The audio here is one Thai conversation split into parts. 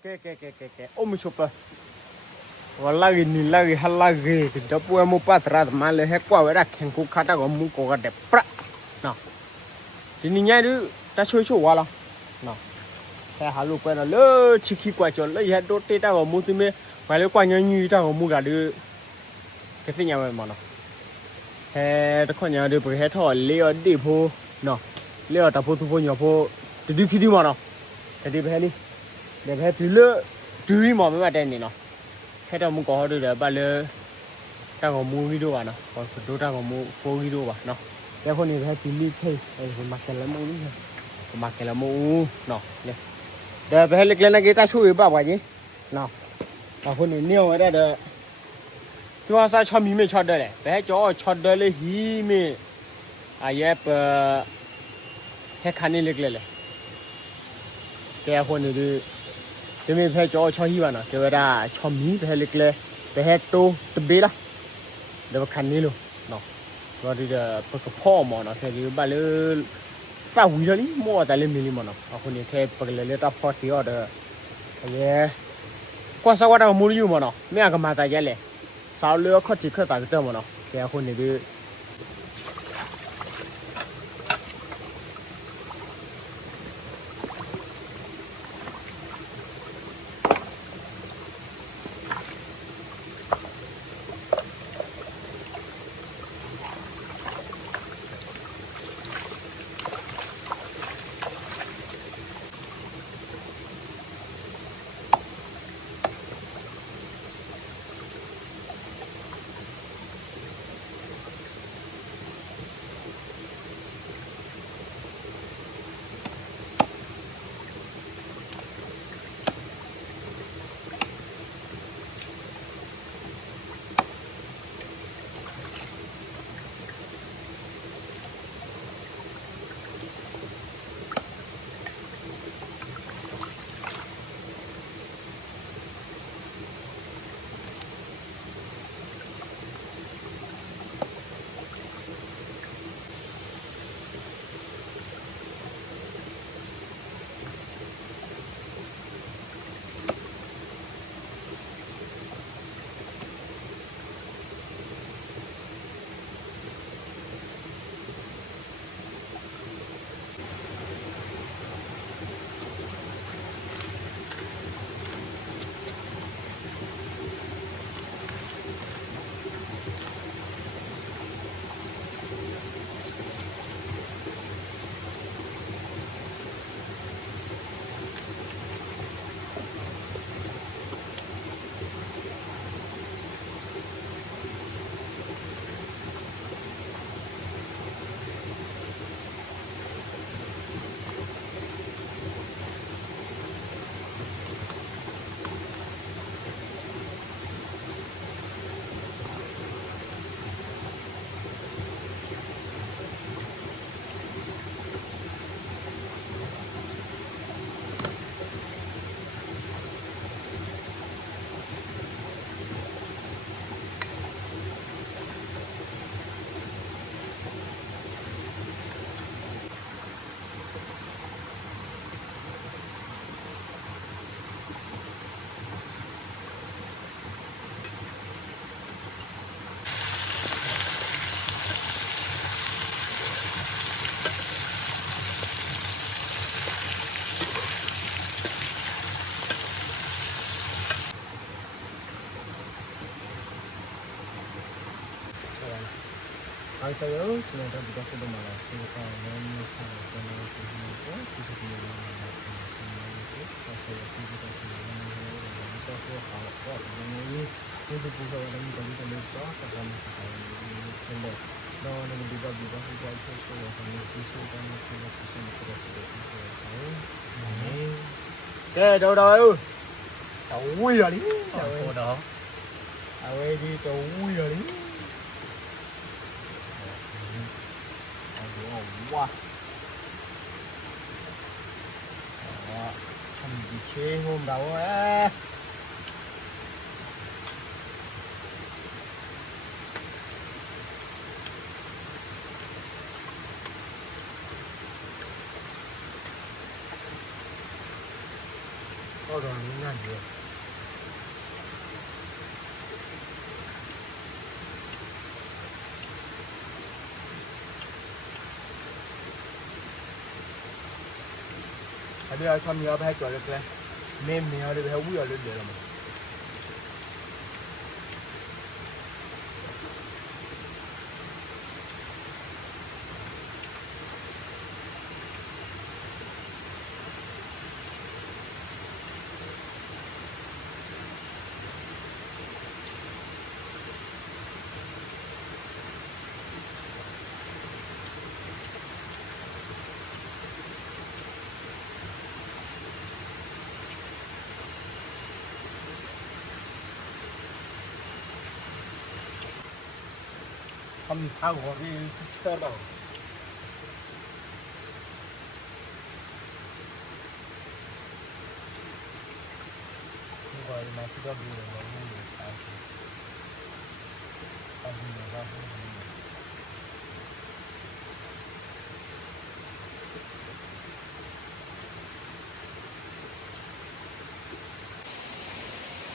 ke om chupa wala gini lagi halagi dapu emu patrat male hekwa wera khenku khata go mu ko ga de pra no dini nyai du ta choi choi wala no he halu kwa no le chiki kwa cho le ya do te ta go mu ti me ba le kwa nyi nyi ta go mu ga de ke ti nya me mo no he ta kho nya de bu he tho le yo di pho no le yo ta pho tu pho nyo pho di khi di mo no di be ni de be di le di mo me ma de ni no he ta mu ko ho de ba le ta go mu gi do ba no ko do ta go mu pho gi do ba no de pho ni be di li thei e ma ke la mu ni ma ke la mu no le de be le na ge ta chu ba ba ji no ta pho ni neo de de cho sa cho mi me cho de le be cho cho de le hi me a ye pe he khan ni le le ke pho ni deဒီမေဖဲကြောချောကြီးပါနော်ဒီဝဒါချောမီဖဲလက်ကလေဘဲတိုးတဘေးလားဒါခဏနေလို့နော်တော့ဒီပကဖောမော်နော်ခဲဒီဘာလဲဖာဝီရလီမော်တယ်လေမီလီမော်နော်အခုနေခဲပကလေလေတာဖော်တီအော်ဒါရဲကွာစဝဒါမူယူမော်နော်မြကမာတာရဲလေစောက်လောခတ်တိခတ်တာတဲ့မော်နော်ခဲအခုနေဒီAng sayo, sinenta bukas ko dumalas. Sino ka namin sa kanal ko ko. Kasi ko naman natin sa mga ito. Kasi ako ko sa mga mga ito ko hawak ko. Ini itu pusa orang kali kali itu akan kita no nang biba ko guys so kami puso kan kita puso terus ke đâu đâu tàu vui rồi đi tàu đó đi tàu vui rồi đi wow thằng gì chơi hôm đầu á ก็ตรงนี้นั่นเดียวอันนี้เราทำยาไปให้ก่อนเลยเมมเนี่ยเราไปให้วุ้ยเลยเดี๋ยวเราทำทางหัวที่เชื่อเรานี่ก็มาที่เราดูเราไม่รู้ทำดีนะครับ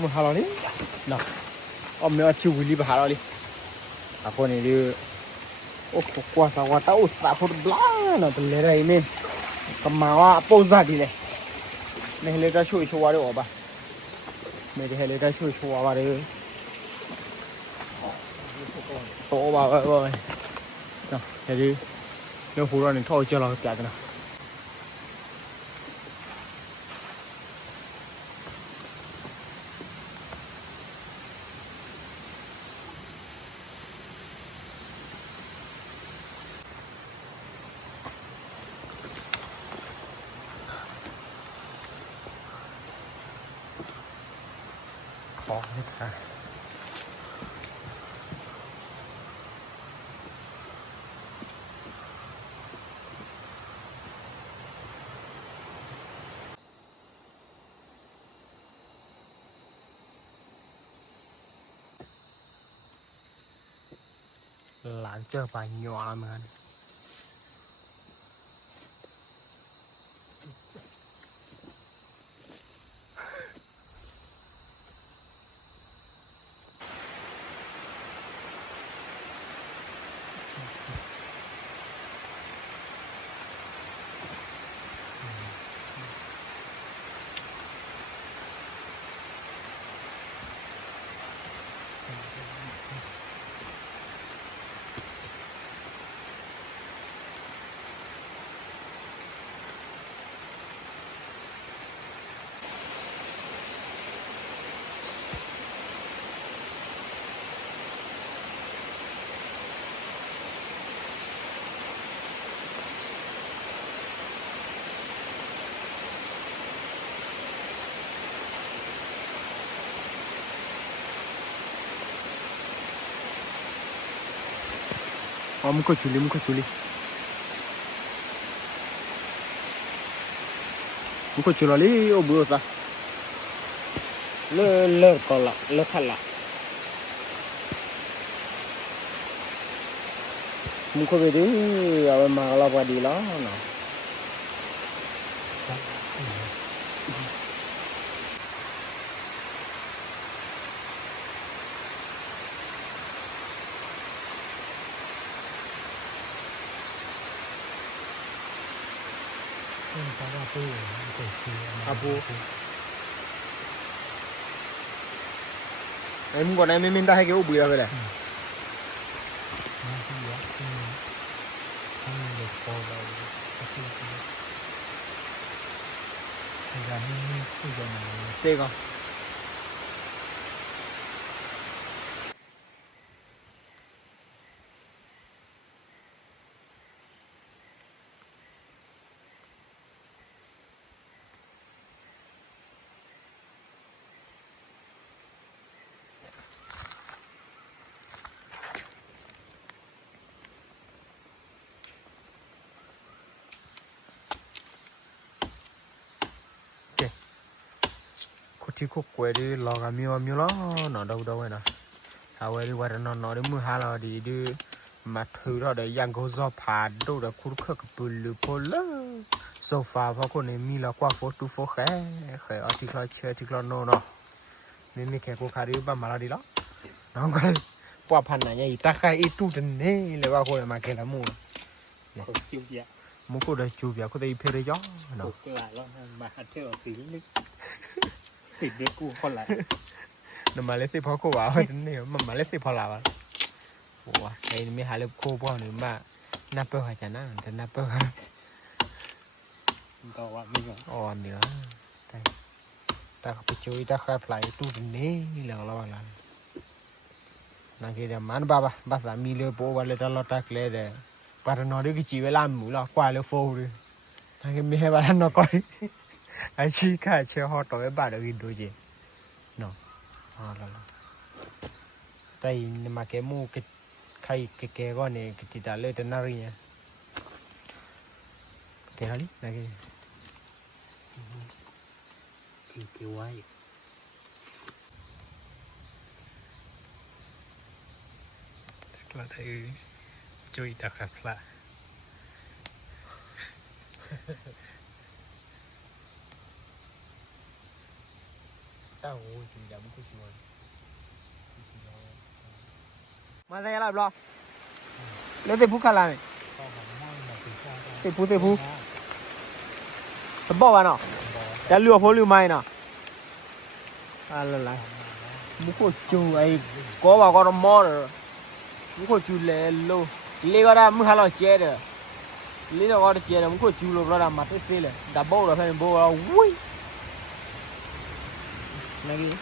มึงหาเรานี่นะอมเนื้อชิววิลีไปหาเราดิaku ni dia kuasa awak tahu tak pun belah nak terlerai ni kemawa pauza di le ni helita shui shui ada apa ni helita shui shui apa dia to ba ba nah jadi ni huran ni thoi je lah kya kena khó hết cả lán chơi bài nhỏ mà muka culi muka culi oh bro ta le kolak le khalak muka beda apa malah padi lah no Abu em còn em mình ta hay cái bùi vậy này tê không chỉ có quay đi lò gà miêu đó nó đâu vậy nè quay đi quay nó đi mua hà là đi mà thử đó để giang có do phá đâu là khu khắc bự lử phô lơ โซฟาเพราะคนนี้มีแล้วกว่าโฟตูโฟแค่เอาที่เขาเชื่อที่เขาโน่เนาะมีแค่กูขาดีบ้ามาแล้วดีแล้วน้องก็เลยปว่าพันไหนอีตาใครอีตู้เดนนี่เลยว่าคนมาแค่ละมูchiêu dạ มูก็ได้จูบอยากก็ได้เพลย์ย่อเนาะ cục lại lo mà hạt theo tí lính thịt đứa cu con lại นมาเลสิพอกูว่าเนี่ยมันมาเลสิพอลาวะโอ้ยไอ้ไม่หาเล็บคู่พ่อหนึ่งมานับเปิลหายใจนะแต่นับเปิล to quá mình rồi อ่อนเนื้อตาไปช่วยตาขับไหลตู้นี้เหลืองเราอะไรนั่นคือเดี๋ยวมันบ้าภาษามีเลยโป๊วันเลยตลอดตาเลยเด้อปาร์นอร์ด้วยจีเวลาหมูหรอกว่าเลยโฟเลยนั่นคือมีให้บ้านนอก่อนไอชีข้าเชื่อฮอตตัวบ้านเดี๋ยวกินดูจีเนาะอ๋อแล้วแต่เนี่ยมาแกมูกใครแกก็เนี่ยกิจตาเลยแต่นารีเนี่ยแกอะไรนั่นคือ kêu quay เราได้จุยตะขับละเต้าหู้จริงจังไม่คุยชวนมาได้แล้วหรอแล้วเตะผู้ขลาไหมเตะผู้สบว่าเนาะจะเลือกผู้หรือไม่เนาะอะไรมุขจูไอ้ก็ว่าก็รำมอร์มุขจูเล่โลเลี้ยก็ได้มึงหาเราเจ๊เด้อเลี้ยก็ได้เจ๊เด้อมุขจูโลเราได้มาเตะเลยดับเบิลเราเป็นโบเราวุ้ยนั่นกี่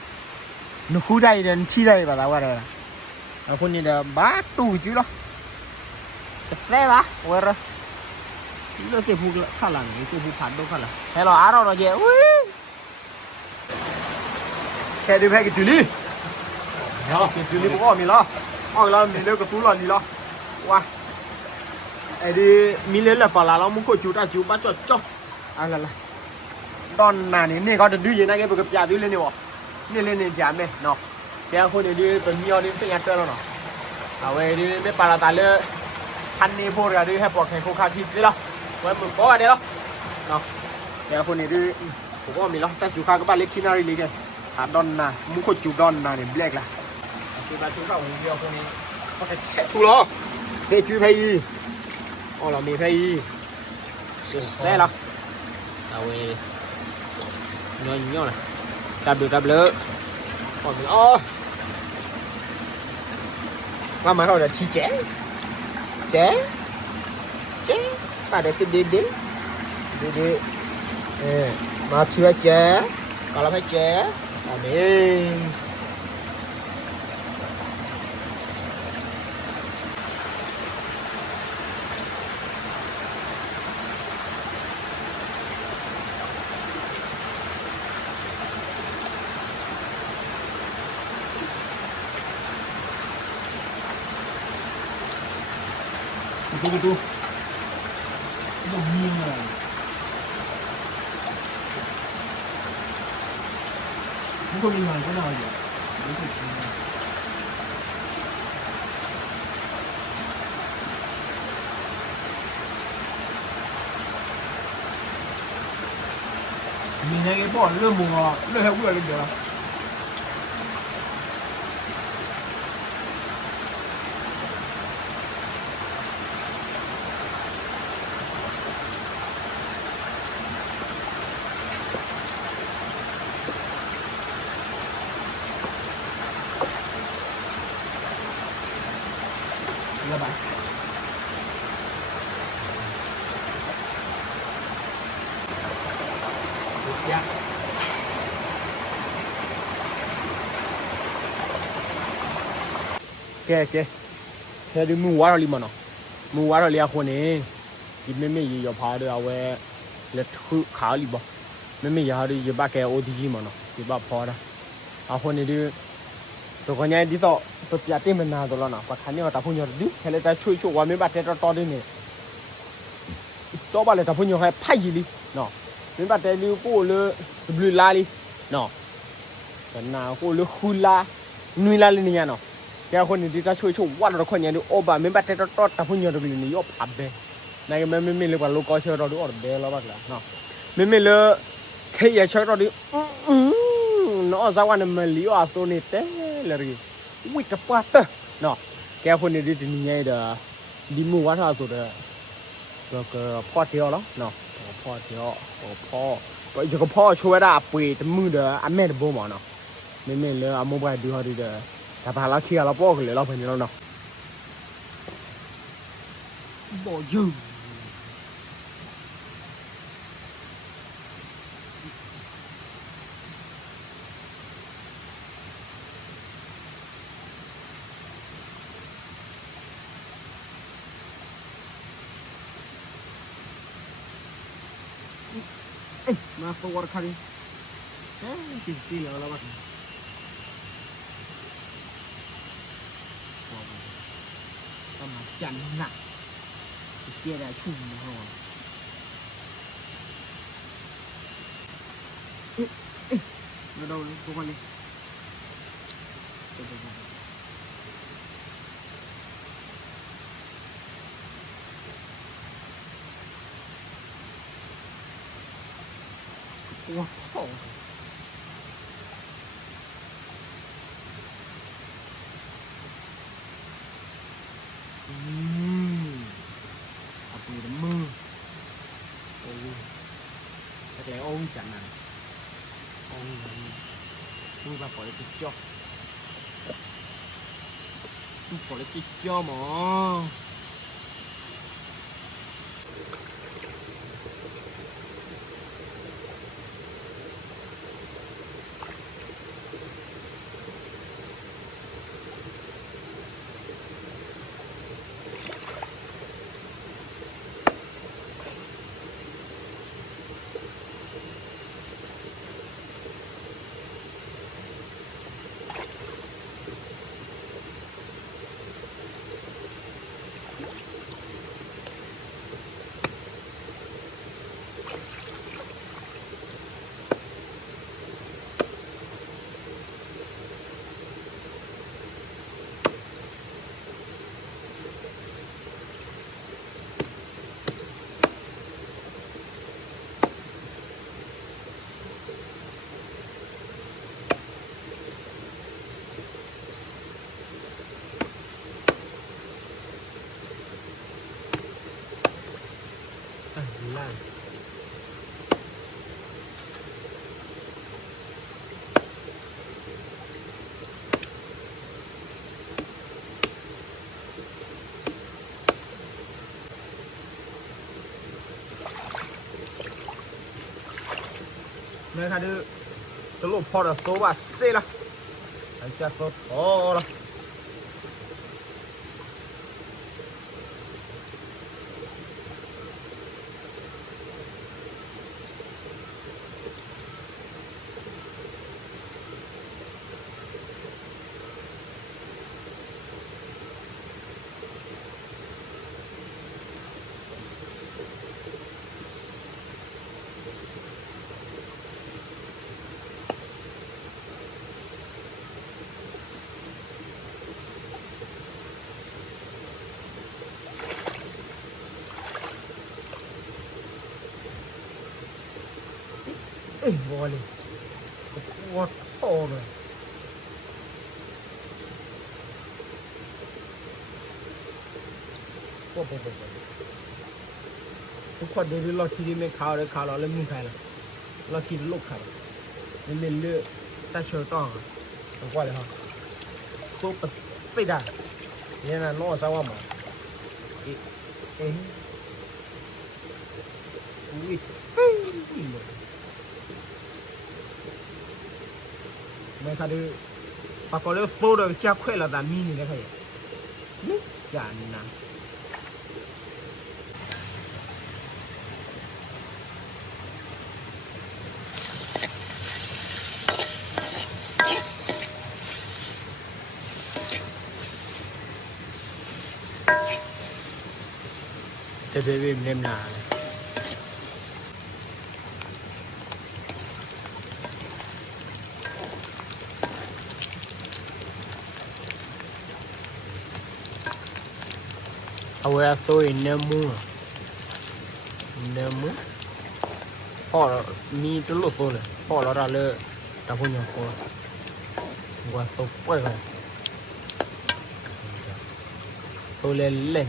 นุคูได้เดินชี้ได้ป่ะล่ะว่าเด้อคนนี้เด้อบ้าตู้จีหรอจะเซ่ปะว่าเด้อเลือกเตะผู้ข้างหลังเตะผู้ผ่านดูข้างหลังให้เราอ่านเราเจ๊วุ้ยแค่ดูแพ้กี่จุลี่เนาะกี่จุลี่พวกมีล้ออ๋อเรามีเลือกกับตู้หล่อนี่ล้อว้าไอ้ดิมีเลือกปลาเรามุกจูตาจูบ้าจ่ออะไรล่ะตอนนั้นนี่เขาจะดูยังไงกันกับยาดูเลยนี่วะนี่เล่นนี่จามเนี่ยเนาะแต่คนเดียวตัวนี้เอาดิเสียเตอร์แล้วเนาะเอาไว้ดิไม่ปลาตาเลือกพันนี้พวกเราดิให้ปลอกแข่งคู่ขาคิดสิล้อไว้มึงก็ได้ล้อเนาะแต่คนนี้ดิผมก็มีล้อแต่จูข้าก็บ้านเล็กที่นารีเลยกันดอนน่ะมุขจูดอนน่ะเนี่ยแบล็กล่ะจูบาจูก็หูเดียวคนนี้ก็แค่เช็ดถูกล้อเฮ้ยจูเพย์อ๋อเรามีเพย์เสร็จแล้วเอาไว้ย่อยๆนะดับเลยก่อนอ๋อว่ามาเขาจะชี้แจ๊ป้าเด็กเป็นดีมาชี้ว่าแจ๊ก็เราให้แจ๊อาเมนBegitu. Itu minyak. Bukan minyak itu apa aja? Itu minyak. Minyak itu apa? Lu mau, lu have gue lagi dah. Iya bang. Ya. Oke. Saya di muar lima no. Muar lihat aku nih. Ini memang ya pada awal lihat kali bah. Memang ya hari ya pakai ODG mana. Ya pada. Aku nih di. Pokoknya di to setiap tim benar tu lah nak. Pakainya tak punya di. Kalau tak cuy wami baca tu ni. Itu balik tak punya kayak pagi ni. No. Wami baca ni aku le sebelum lali. No. Karena aku le hula nui lali ni ya no. Kalauคนนี้ที่จะช่วยวัดเราคนนี้ดูโอบะไม่บัดแต่ตอดแต่พูดอย่างนี้ยอบอับเบ้ này cái mình là quả lúa có chơi rồi đủ ở đây lo bác là nó mình là khi giờ chơi rồi đi nó ra ngoài mà liu à tôi này té là gì ui cái bát nó cái phần này đi thì nhảy đó đi mua quá sao rồi rồi cáiพ่อ theo đó nóพ่อ theoพ่อvậy cho cáiพ่อช่วยได้ปุ๋ยแต่มือเด้ออันแม่เด้อบ่มาเนาะmình là mua bài đi hồi đi ด้อถ้าพาเราเคลียร์เราพอกันเลยเราเป็นเราเนาะบ่ยืมมาตัวคันจริงๆแล้วบ้างก็มาจันหนักเกี่ยได้ชุ่มนะฮะมาดูทุกคนเลยว้าวเอาปืนมือโอ้ยแต่แล้วองจันนั่นองมือแบบปล่อยติดจ่อปล่อยติดจ่อหมอล่างนี่ค่ะดูตลบพอดตัวว่าเซ่ละอันจะสดพอละ Vole. What over?ทุกคนดูเราคิดไม่ข่าวเลยข่าวเราเล่นมึงใครล่ะเราคิดลูกใครนี่เป็นเลือดแต่เชื่อต้องถูกว่าเลยครับตัวไปได้เนี่ยนะน้องสาวมาเอ๊ะอุ้ยไม่ค่ะดูปากกาเลยโฟล์จะคุยแล้วแต่มีนี่นะครับนี่จานนะจะได้เริ่มเล่มหนาเอาไว้ตัวอินเนอร์มู เนี่ยมึงพ่อมีตัวลูกตัวเลยพ่อเราได้เลยแต่พวกยังพอว่าตัวป่วยกันตัวเล่นเล่น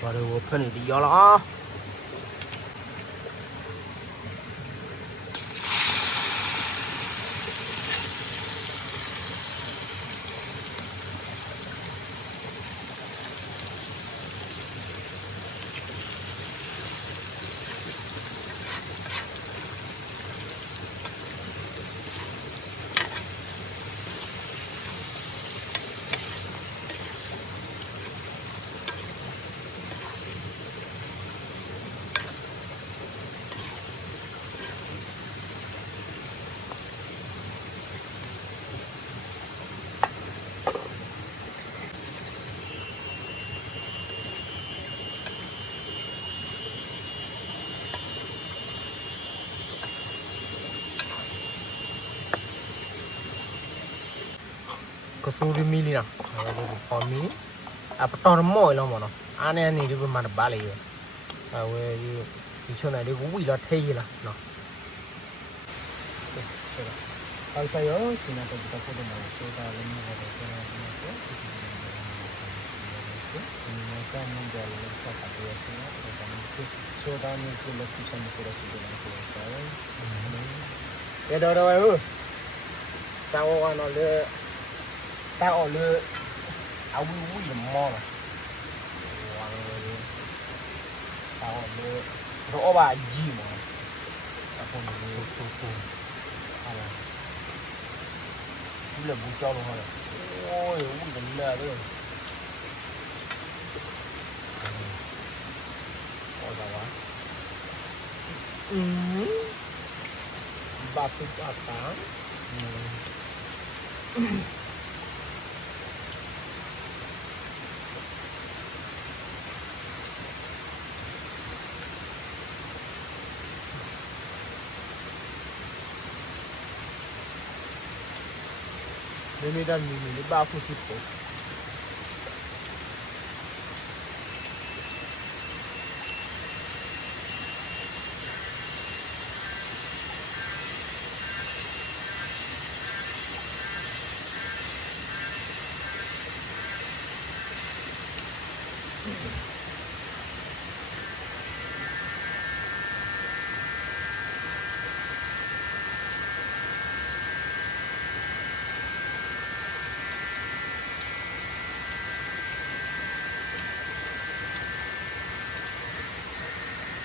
ว่าเราเพื่อนดีเยอะละก็ตัวรีมีนี่นะพอมีอ่ะปตอนมั่วแล้วมั้งเนาะอันนี้นี่ดูมันบาเลยอยู่เอาไว้ที่ช่วงไหนเดี๋ยวกูวิ่งรถเที่ยวละเนาะเอาใส่เยอะสินะตัวkita pun dah masuk dalam ni ada cara ni tu ini macam menjual satu biasanya dan itu soda ni tu lapisan sudah sudah nanti saya ya dah sao nó le sao le ao vui là mò mà sao le rõ bà gì mà không là bút cho luôn rồi ôi uống gần lẹ đấy ôi giàu quá ba mươi tám Ini dan ini bagus itu.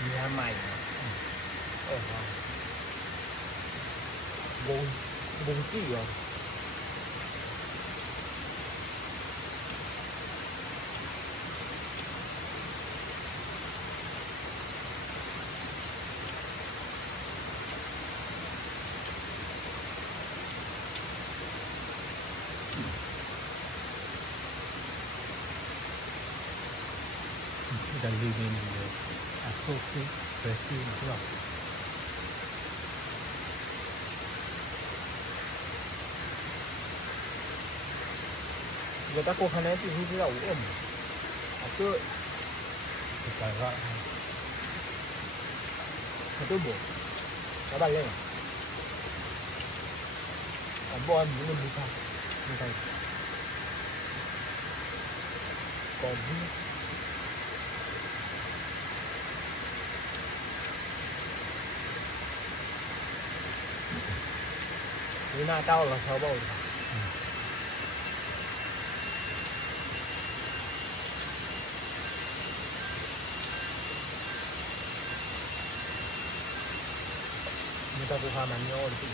Nhà mày bông chi rồi dan living Coffee, coffee, đúng không? Người ta cô khăn ấy thì hư cái đầu ổn. Cứ phải gọi. Tôi bổ. Nó bay lên. Bộ em muốn đi sao? Đi sao? Còn gì? Ini nak tahu lah siapa itu. Kita buka manual itu.